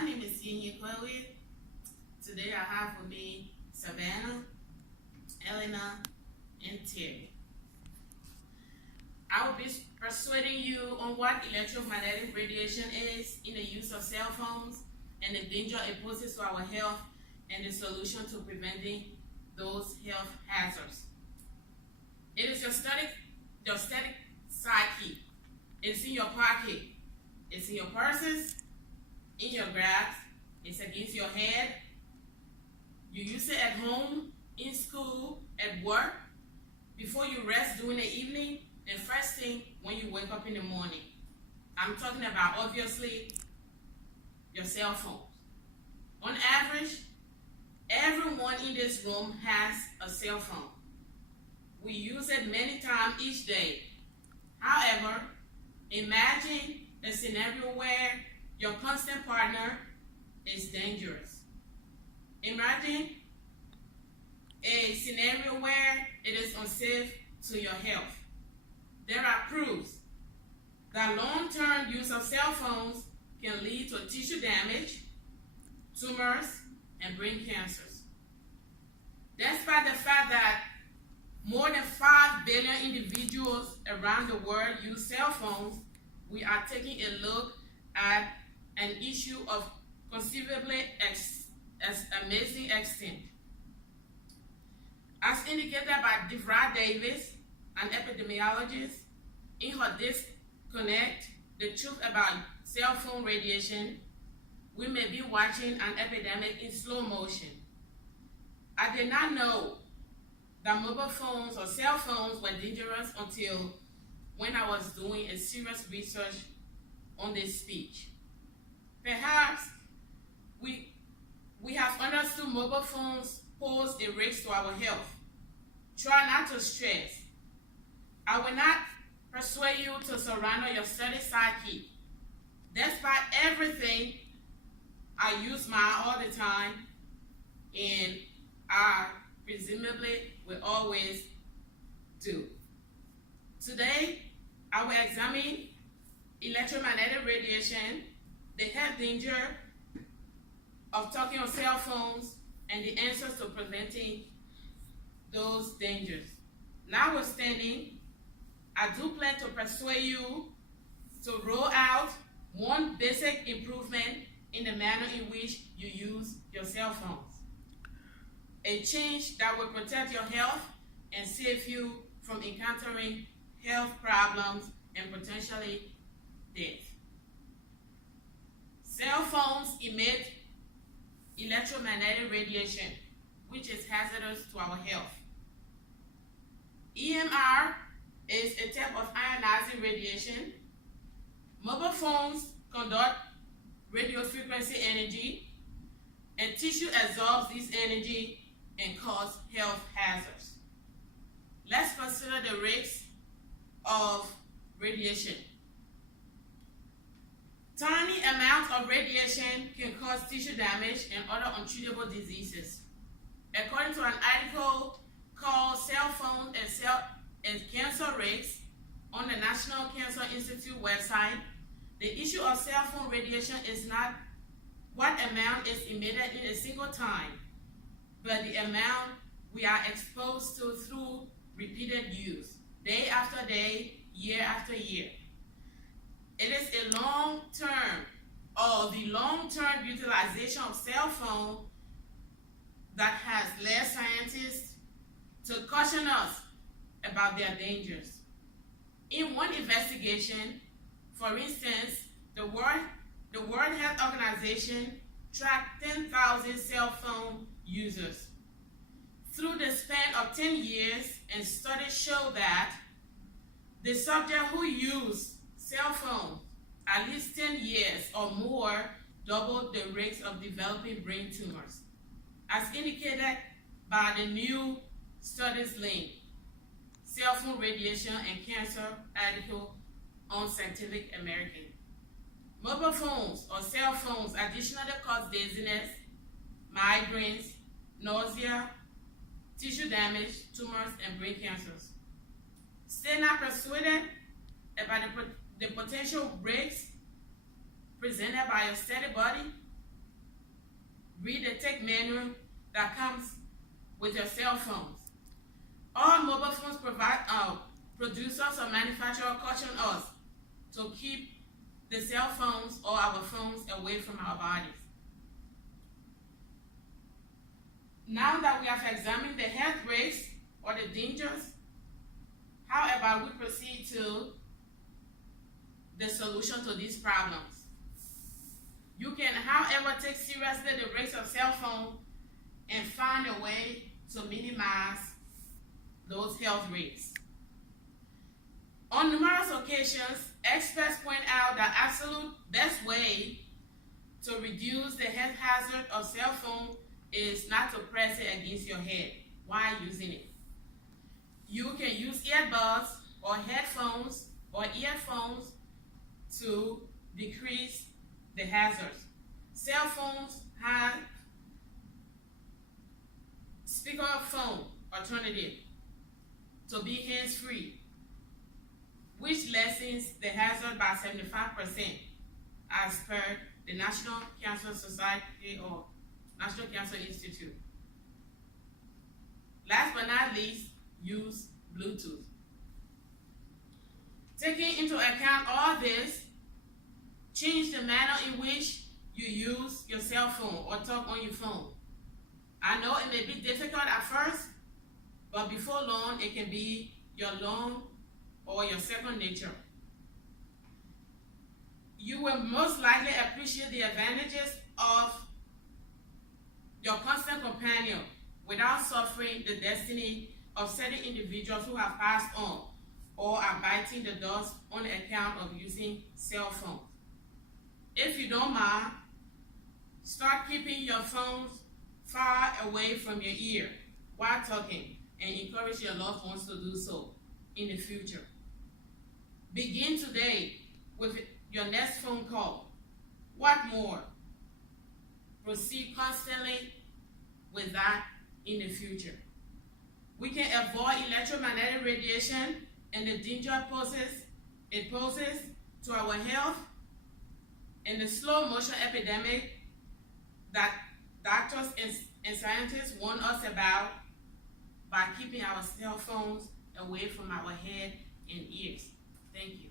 My name is Yinye Chloe. Today I have with me Savannah, Elena, and Terry. I will be persuading you on what electromagnetic radiation is in the use of cell phones and the danger it poses to our health and the solution to preventing those health hazards. It is your static sidekick. It's in your pocket. It's in your purses, in your grasp. It's against your head. You use it at home, in school, at work, before you rest during the evening, and first thing when you wake up in the morning. I'm talking about, obviously, your cell phones. On average, everyone in this room has a cell phone. We use it many times each day. However, imagine a scenario where your constant partner is dangerous. Imagine a scenario where it is unsafe to your health. There are proofs that long-term use of cell phones can lead to tissue damage, tumors, and brain cancers. Despite the fact that more than 5 billion individuals around the world use cell phones, we are taking a look at an issue of conceivably amazing extent. As indicated by Devra Davis, an epidemiologist, in her Disconnect, The Truth About Cell Phone Radiation, we may be watching an epidemic in slow motion. I did not know that mobile phones or cell phones were dangerous until when I was doing a serious research on this speech. Perhaps we have understood mobile phones pose a risk to our health. Try not to stress. I will not persuade you to surrender your study sidekick. Despite everything, I use mine all the time, and I presumably will always do. Today, I will examine electromagnetic radiation, the health danger of talking on cell phones, and the answers to preventing those dangers. Notwithstanding, I do plan to persuade you to roll out one basic improvement in the manner in which you use your cell phones. A change that will protect your health and save you from encountering health problems and potentially death. Cell phones emit electromagnetic radiation, which is hazardous to our health. EMR is a type of ionizing radiation. Mobile phones conduct radio frequency energy, and tissue absorbs this energy and cause health hazards. Let's consider the risks of radiation. Tiny amounts of radiation can cause tissue damage and other untreatable diseases. According to an article called Cell Phone and Cancer Risks on the National Cancer Institute website, the issue of cell phone radiation is not what amount is emitted in a single time, but the amount we are exposed to through repeated use, day after day, year after year. It is the long-term utilization of cell phone that has led scientists to caution us about their dangers. In one investigation, for instance, the World Health Organization tracked 10,000 cell phone users. Through the span of 10 years, and studies show that the subject who used cell phone at least 10 years or more doubled the risk of developing brain tumors, as indicated by the new studies link, Cell Phone Radiation and Cancer article on Scientific American. Mobile phones or cell phones additionally cause dizziness, migraines, nausea, tissue damage, tumors, and brain cancers. Stay not persuaded about the potential risks presented by your steady body, read the tech manual that comes with your cell phones. All mobile phones producers or manufacturers caution us to keep the cell phones or our phones away from our bodies. Now that we have examined the health risks or the dangers, how about we proceed to the solution to these problems? You can, however, take seriously the risks of cell phone and find a way to minimize those health risks. On numerous occasions, experts point out the absolute best way to reduce the health hazard of cell phone is not to press it against your head while using it. You can use earbuds or headphones or earphones to decrease the hazards. Cell phones have speakerphone alternative to be hands-free, which lessens the hazard by 75% as per the National Cancer Society or National Cancer Institute. Last but not least, use Bluetooth. Taking into account all this, change the manner in which you use your cell phone or talk on your phone. I know it may be difficult at first, but before long, it can be your long or your second nature. You will most likely appreciate the advantages of your constant companion without suffering the destiny of certain individuals who have passed on or are biting the dust on account of using cell phones. If you don't mind, start keeping your phones far away from your ear while talking and encourage your loved ones to do so in the future. Begin today with your next phone call. What more? Proceed constantly with that in the future. We can avoid electromagnetic radiation and the danger it poses to our health and the slow motion epidemic that doctors and scientists warn us about by keeping our cell phones away from our head and ears. Thank you.